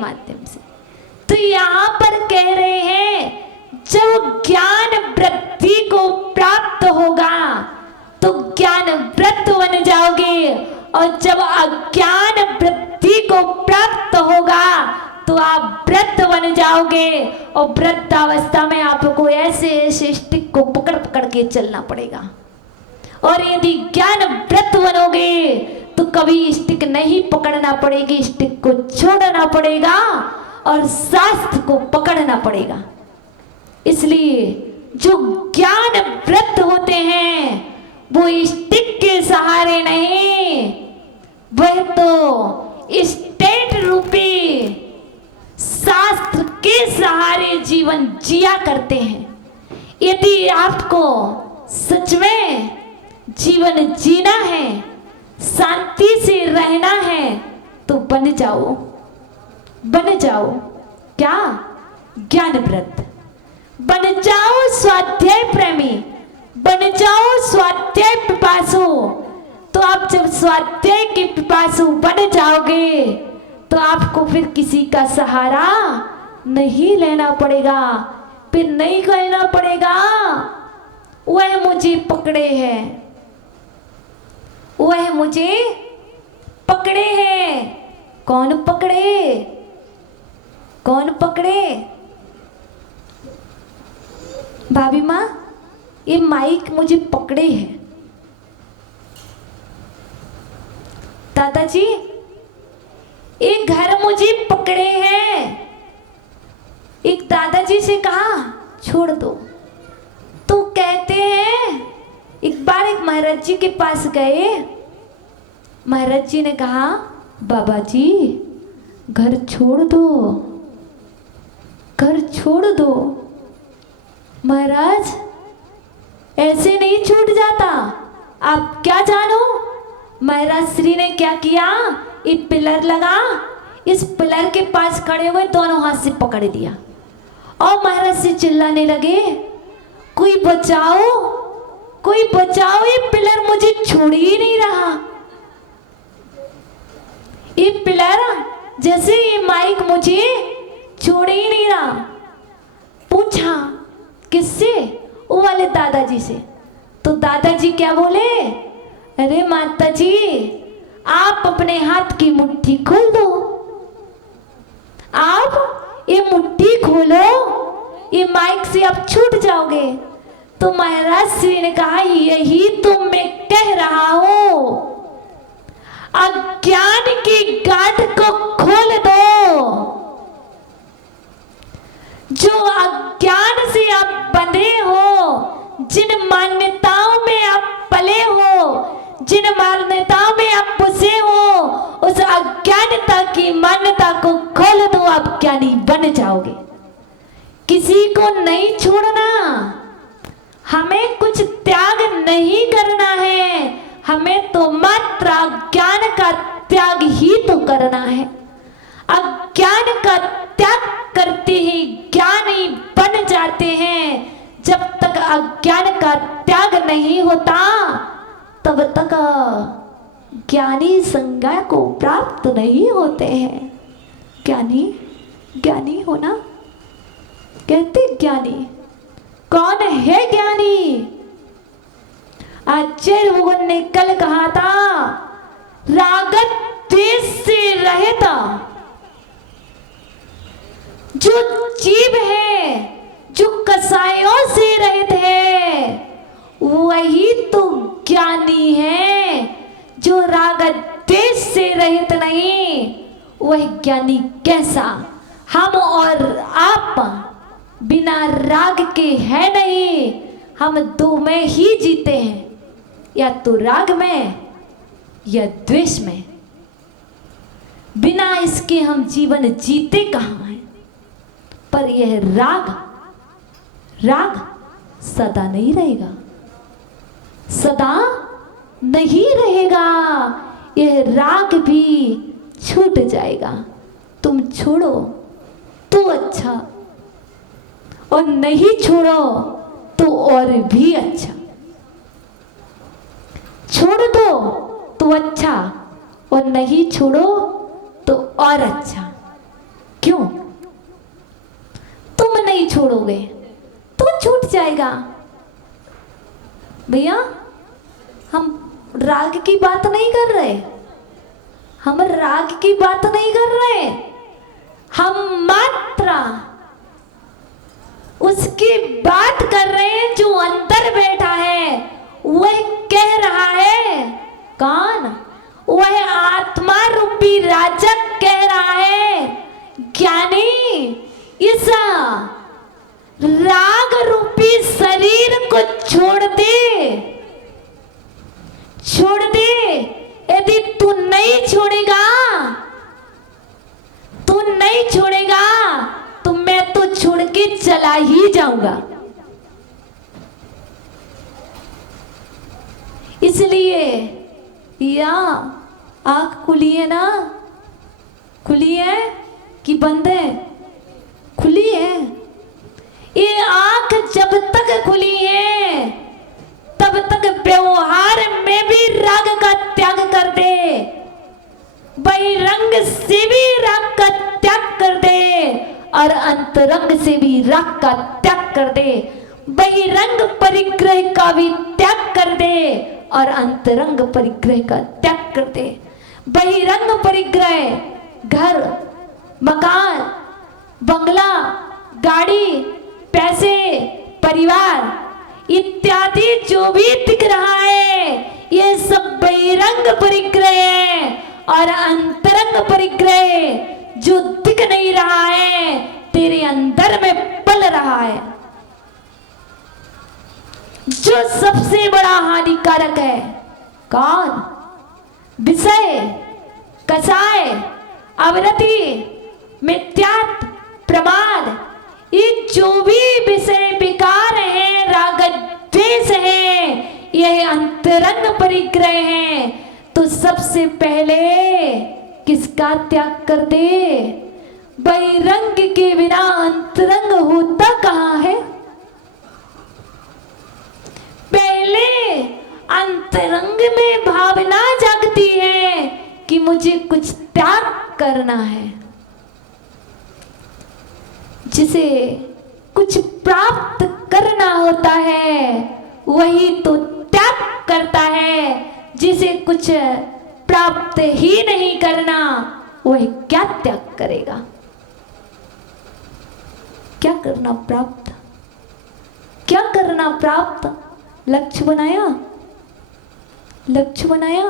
माध्यम से। तो यहाँ पर कह रहे हैं जब ज्ञान वृद्धि को प्राप्त होगा तो ज्ञान वृत्त बन जाओगे, और जब अज्ञान वृद्धि को प्राप्त होगा तो आप वृत्त बन जाओगे। और वृद्ध अवस्था में आपको ऐसे ऐसे स्टिक को पकड़ पकड़ के चलना पड़ेगा। और यदि ज्ञान वृत्त बनोगे तो कभी स्टिक नहीं पकड़ना पड़ेगी, स्टिक को छोड़ना पड़ेगा और शास्त्र को पकड़ना पड़ेगा। इसलिए जो ज्ञान वृत्त होते हैं वो स्टिक के सहारे नहीं, वह तो स्टेट रूपी शास्त्र के सहारे जीवन जिया करते हैं। यदि आपको सच में जीवन जीना है, शांति से रहना है, तो बन जाओ क्या? ज्ञानव्रत बन जाओ, स्वाध्याय प्रेमी बन जाओ, स्वाध्याय पिपासु। तो आप जब स्वाध्याय के पिपासु बन जाओगे तो आपको फिर किसी का सहारा नहीं लेना पड़ेगा, फिर नहीं कहना पड़ेगा वह मुझे पकड़े है, वह मुझे पकड़े है। कौन पकड़े? कौन पकड़े? भाभी माँ, ये माइक मुझे पकड़े है। दादाजी, ये घर मुझे पकड़े हैं। एक दादाजी से कहा छोड़ दो, तो कहते हैं एक बार एक महाराज जी के पास गए। महाराज जी ने कहा बाबा जी घर छोड़ दो, घर छोड़ दो। महाराज ऐसे नहीं छूट जाता, आप क्या जानो। महाराज श्री ने क्या किया, एक पिलर लगा, इस पिलर के पास खड़े हुए दोनों हाथ से पकड़ दिया और महाराज से चिल्लाने लगे कोई बचाओ, कोई बचाओ, ये पिलर मुझे छोड़ ही नहीं रहा। ये पिलर जैसे ये माइक मुझे छोड़ ही नहीं रहा। पूछा किससे? वो वाले दादाजी से। तो दादाजी क्या बोले, अरे माता जी आप अपने हाथ की मुट्ठी खोल दो, आप ये मुट्ठी खोलो, ये माइक से आप छूट जाओगे। तो महाराज श्री ने कहा यही तो मैं कह रहा हूं, अज्ञान की गांठ को खोल दो। जो अज्ञान से आप बंधे हो, जिन मान्यताओं में आप पले हो, जिन मान्यताओं में आप फंसे हो, उस अज्ञानता की मान्यता को खोल दो, आप ज्ञानी बन जाओगे। किसी को नहीं छोड़ना, हमें कुछ त्याग नहीं करना है, हमें तो मात्र अज्ञान का त्याग ही तो करना है। अज्ञान का त्याग करते ही ज्ञानी बन जाते हैं। जब तक अज्ञान का त्याग नहीं होता तब तक ज्ञानी संज्ञा को प्राप्त नहीं होते हैं। ज्ञानी, ज्ञानी होना कहते ज्ञानी। कौन है ज्ञानी? आचार्य भगवान ने कल कहा था राग द्वेष से रहित जो जीव है, जो कसायों से रहित है, वही तो ज्ञानी है। जो राग द्वेष से रहित नहीं, वह ज्ञानी कैसा? हम और आप बिना राग के है नहीं, हम दो में ही जीते हैं, या तो राग में या द्वेष में। बिना इसके हम जीवन जीते कहाँ हैं? पर यह राग सदा नहीं रहेगा, सदा नहीं रहेगा। यह राग भी छूट जाएगा। तुम छोड़ो तो अच्छा, और नहीं छोड़ो तो और भी अच्छा। छोड़ दो तो अच्छा, और नहीं छोड़ो तो और अच्छा। छोड़ोगे तो छूट जाएगा। भैया हम राग की बात नहीं कर रहे, हम राग की बात नहीं कर रहे, हम मात्रा उसकी बात कर रहे हैं जो अंदर बैठा है। वह कह रहा है, कौन? वह आत्मा रूपी राजा कह रहा है, ज्ञानी इस राग रूपी शरीर को छोड़ दे, छोड़ दे। यदि तू नहीं छोड़ेगा, तू नहीं छोड़ेगा तो मैं तो छोड़ के चला ही जाऊंगा। इसलिए या आंख खुली है ना? खुली है कि बंद है? खुली है। ये आंख जब तक खुली है तब तक व्यवहार में भी राग का त्याग कर दे, बहिरंग से भी राग का त्याग कर दे और अंतरंग से भी राग का त्याग कर दे। बहिरंग परिग्रह का भी त्याग कर दे और अंतरंग परिग्रह का त्याग कर दे। बहिरंग परिग्रह घर, मकान, बंगला, गाड़ी, पैसे, परिवार इत्यादि जो भी दिख रहा है ये सब बहिरंग परिग्रह है। और अंतरंग परिग्रह जो दिख नहीं रहा है तेरे अंदर में पल रहा है, जो सबसे बड़ा हानिकारक है। कौन? विषय, कसाय, आवृत्ति, मिथ्यात्व, प्रमाद, ये जो भी विषय विकार है, राग द्वेष है, यह अंतरंग परिग्रह है। तो सबसे पहले किसका त्याग कर दे? बहिरंग के बिना अंतरंग होता कहाँ है? पहले अंतरंग में भावना जागती है कि मुझे कुछ त्याग करना है, जिसे कुछ प्राप्त करना होता है वही तो त्याग करता है। जिसे कुछ प्राप्त ही नहीं करना वह क्या त्याग करेगा? क्या करना प्राप्त? क्या करना प्राप्त? लक्ष्य बनाया, लक्ष्य बनाया,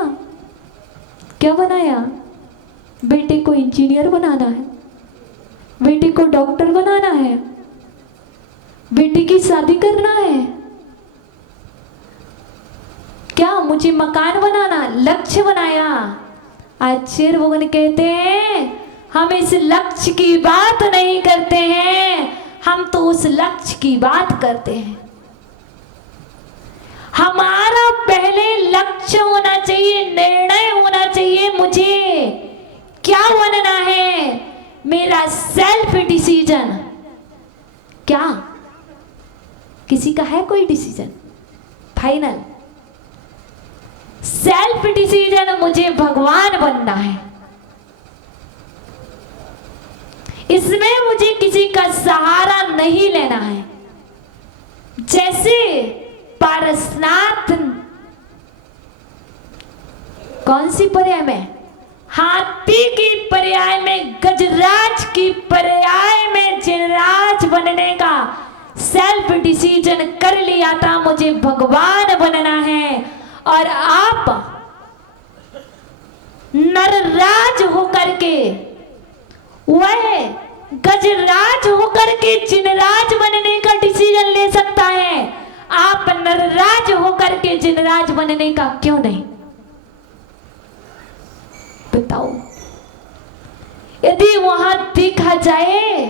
क्या बनाया? बेटे को इंजीनियर बनाना है, बेटे को डॉक्टर बनाना है, बेटी की शादी करना है, क्या मुझे मकान बनाना, लक्ष्य बनाया। आचार्य भगवान कहते हैं हम इस लक्ष्य की बात नहीं करते हैं, हम तो उस लक्ष्य की बात करते हैं। हमारा पहले लक्ष्य होना चाहिए, निर्णय होना चाहिए, मुझे क्या बनना है, मेरा सेल्फ डिसीजन। क्या किसी का है कोई डिसीजन फाइनल? सेल्फ डिसीजन, मुझे भगवान बनना है, इसमें मुझे किसी का सहारा नहीं लेना है। जैसे पारसनाथ कौन सी पर्याय में? हाथी की पर्याय में, गजराज की पर्याय में जिनराज बनने का सेल्फ डिसीजन कर लिया था, मुझे भगवान बनना है। और आप नरराज होकर के, वह गजराज होकर के जिनराज बनने का डिसीजन ले सकता है, आप नरराज होकर के जिनराज बनने का क्यों नहीं? बताओ। यदि वहां देखा जाए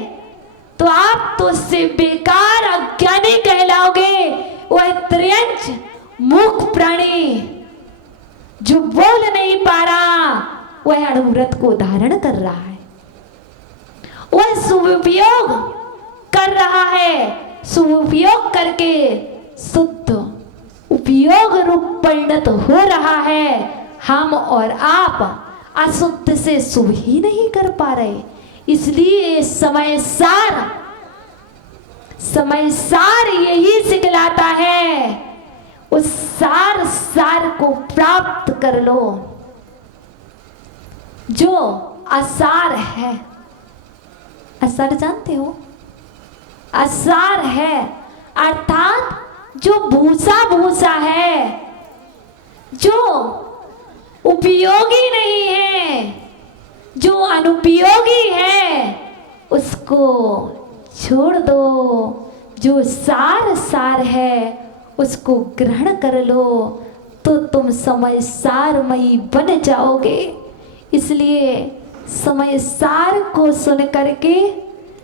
तो आप तो उससे बेकार अज्ञानी कहलाओगे। वह त्रियंच मूक प्राणी जो बोल नहीं पा रहा, वह अणुव्रत को धारण कर रहा है, वह सुपयोग कर रहा है, सुपयोग करके शुद्ध उपयोग रूप परिणत हो रहा है। हम और आप अशुद्ध से शुभ ही नहीं कर पा रहे, इसलिए समय सार समय सार यही सिखलाता है, उस सार को प्राप्त कर लो जो असार है। असार जानते हो? असार है अर्थात जो भूसा भूसा है, जो उपयोगी नहीं है, जो अनुपयोगी है, उसको छोड़ दो। जो सार है उसको ग्रहण कर लो, तो तुम समय सारमयी बन जाओगे। इसलिए समय सार को सुन करके,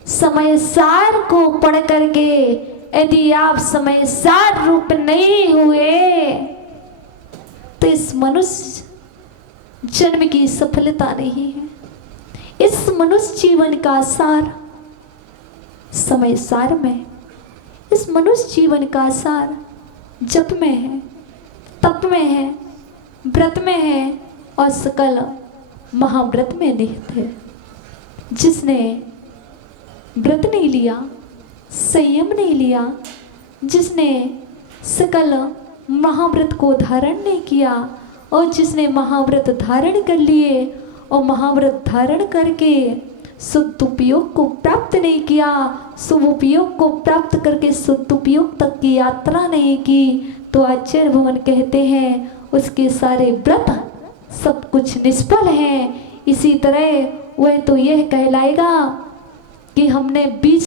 समय सार को पढ़ करके यदि आप समय सार रूप नहीं हुए तो इस मनुष्य जन्म की सफलता नहीं है। इस मनुष्य जीवन का सार समय सार में, इस मनुष्य जीवन का सार जप में है, तप में है, व्रत में है और सकल महाव्रत में निहित है। जिसने व्रत नहीं लिया, संयम नहीं लिया, जिसने सकल महाव्रत को धारण नहीं किया और जिसने महाव्रत धारण कर लिए और महाव्रत धारण करके शुद्ध उपयोग को प्राप्त नहीं किया, शुभ उपयोग को प्राप्त करके शुद्ध उपयोग तक की यात्रा नहीं की, तो आचार्य भवन कहते हैं उसके सारे व्रत सब कुछ निष्फल हैं। इसी तरह वह तो यह कहलाएगा कि हमने 20